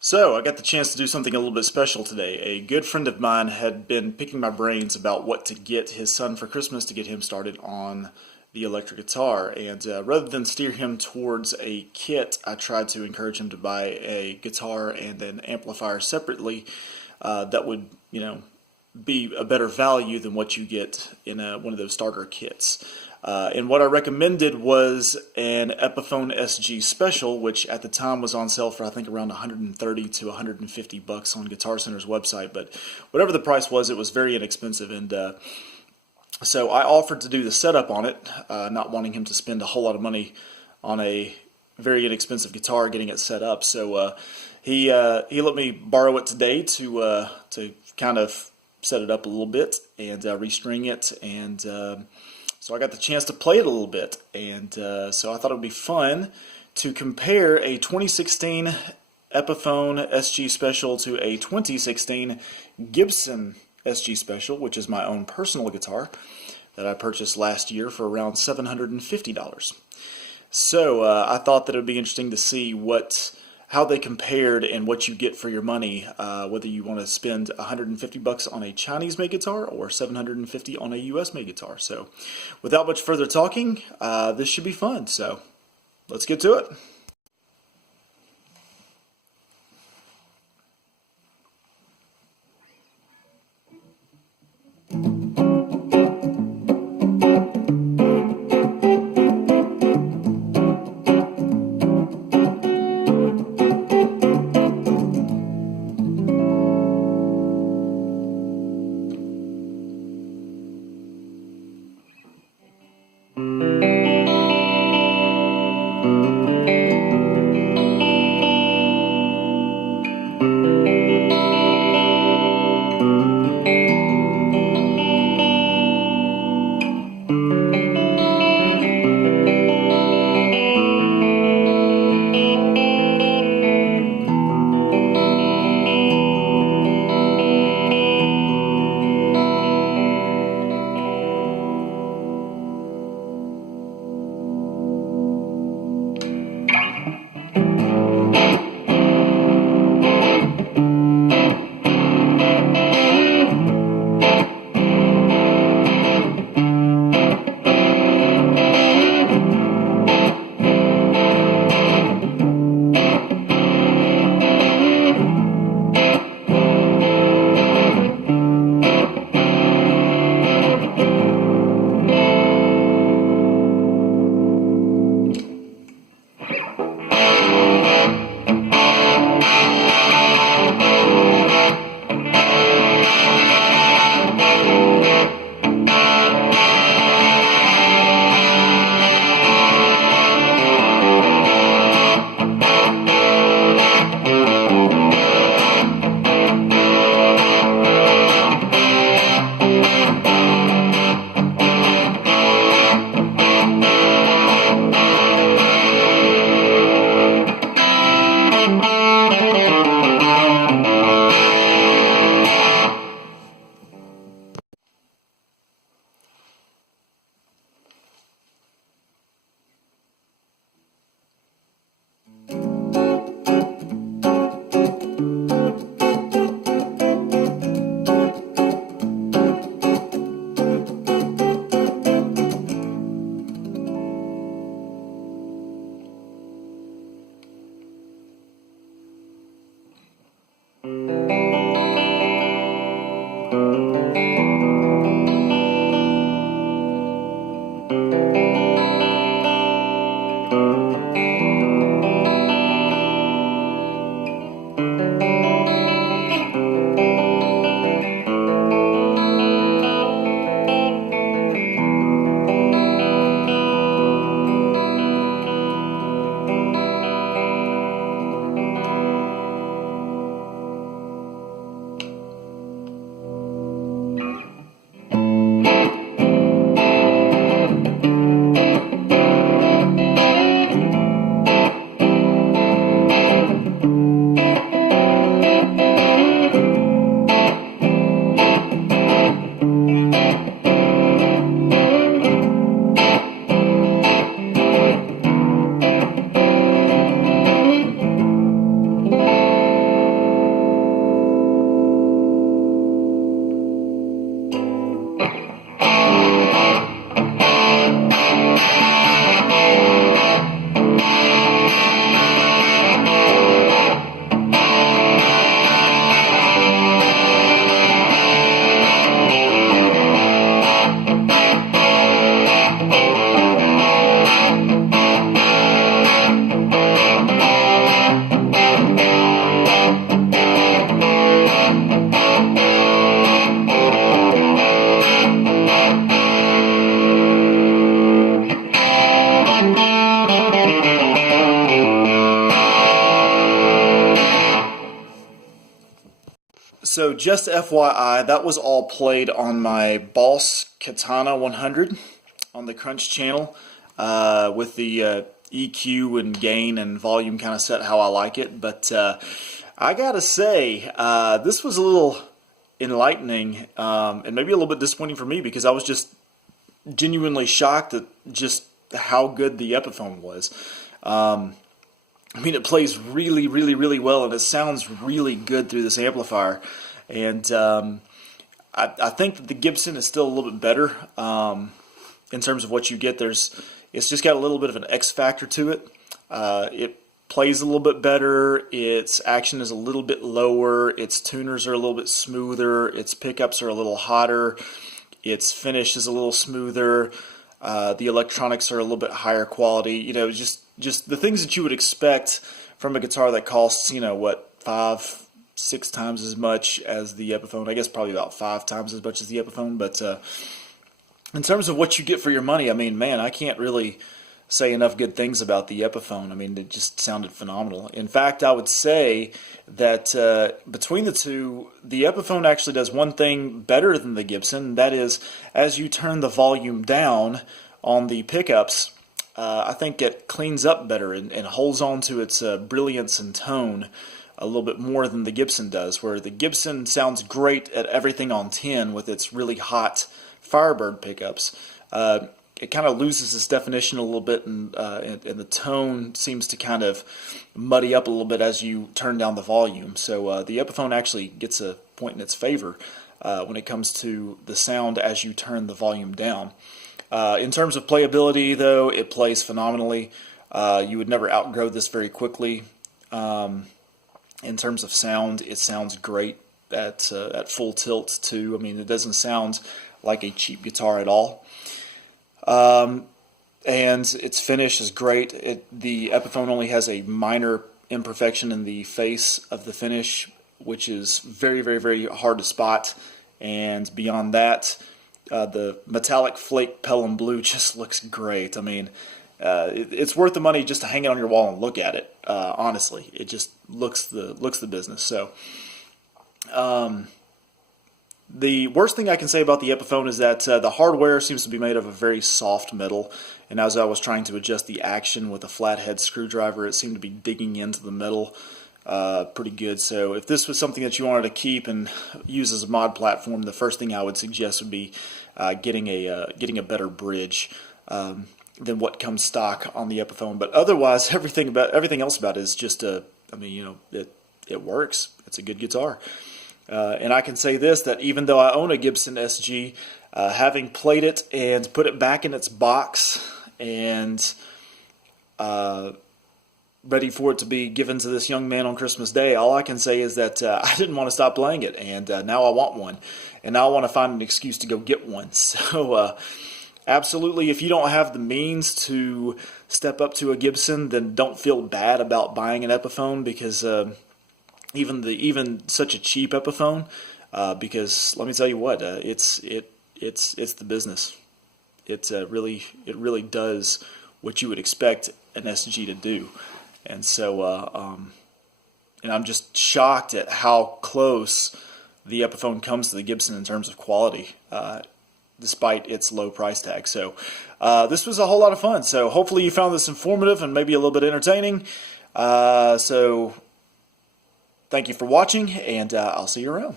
So, I got the chance to do something a little bit special today. A good friend of mine had been picking my brains about what to get his son for Christmas to get him started on the electric guitar. And rather than steer him towards a kit, I tried to encourage him to buy a guitar and an amplifier separately that would, be a better value than what you get in one of those starter kits. And what I recommended was an Epiphone SG Special, which at the time was on sale for I think around 130 to 150 bucks on Guitar Center's website. But whatever the price was, it was very inexpensive, and so I offered to do the setup on it, not wanting him to spend a whole lot of money on a very inexpensive guitar getting it set up. So he let me borrow it today to kind of set it up a little bit and restring it, and so I got the chance to play it a little bit, and so I thought it would be fun to compare a 2016 Epiphone SG Special to a 2016 Gibson SG Special, which is my own personal guitar that I purchased last year for around $750. So I thought that it would be interesting to see how they compared and what you get for your money, whether you want to spend 150 bucks on a Chinese-made guitar or 750 on a US-made guitar. So without much further talking, this should be fun. So let's get to it. So just FYI, that was all played on my Boss Katana 100 on the Crunch channel with the EQ and gain and volume kind of set how I like it. But I gotta say, this was a little enlightening and maybe a little bit disappointing for me because I was just genuinely shocked at just how good the Epiphone was. I mean, it plays really, really, really well, and it sounds really good through this amplifier. And I think that the Gibson is still a little bit better in terms of what you get. It's just got a little bit of an X factor to it. It plays a little bit better. Its action is a little bit lower. Its tuners are a little bit smoother. Its pickups are a little hotter. Its finish is a little smoother. The electronics are a little bit higher quality. You know, just the things that you would expect from a guitar that costs, you know, what, 5-6 times as much as the Epiphone. I guess probably about 5 times as much as the Epiphone. But in terms of what you get for your money, I mean, man, I can't really say enough good things about the Epiphone. I mean, it just sounded phenomenal. In fact, I would say that between the two, the Epiphone actually does one thing better than the Gibson. That is, as you turn the volume down on the pickups, I think it cleans up better and holds on to its brilliance and tone a little bit more than the Gibson does, where the Gibson sounds great at everything on 10 with its really hot Firebird pickups. It kind of loses its definition a little bit, and the tone seems to kind of muddy up a little bit as you turn down the volume. So the Epiphone actually gets a point in its favor when it comes to the sound as you turn the volume down. In terms of playability, though, it plays phenomenally. You would never outgrow this very quickly. In terms of sound, it sounds great at full tilt, too. I mean, it doesn't sound like a cheap guitar at all. And its finish is great. The Epiphone only has a minor imperfection in the face of the finish, which is very, very, very hard to spot. And beyond that, the metallic flake Pelham blue just looks great. I mean, it's worth the money just to hang it on your wall and look at it. Honestly, it just looks the business. So, the worst thing I can say about the Epiphone is that the hardware seems to be made of a very soft metal, and as I was trying to adjust the action with a flathead screwdriver, it seemed to be digging into the metal pretty good. So if this was something that you wanted to keep and use as a mod platform, the first thing I would suggest would be getting a better bridge than what comes stock on the Epiphone. But otherwise, everything else about it is just I mean, you know, it works. It's a good guitar. And I can say this, that even though I own a Gibson SG, having played it and put it back in its box and ready for it to be given to this young man on Christmas Day, all I can say is that I didn't want to stop playing it, and now I want one. And now I want to find an excuse to go get one. So absolutely, if you don't have the means to step up to a Gibson, then don't feel bad about buying an Epiphone, because even such a cheap Epiphone, because let me tell you what, it's the business. It really does what you would expect an SG to do, and so and I'm just shocked at how close the Epiphone comes to the Gibson in terms of quality, despite its low price tag. So this was a whole lot of fun. So hopefully you found this informative and maybe a little bit entertaining. So thank you for watching, and I'll see you around.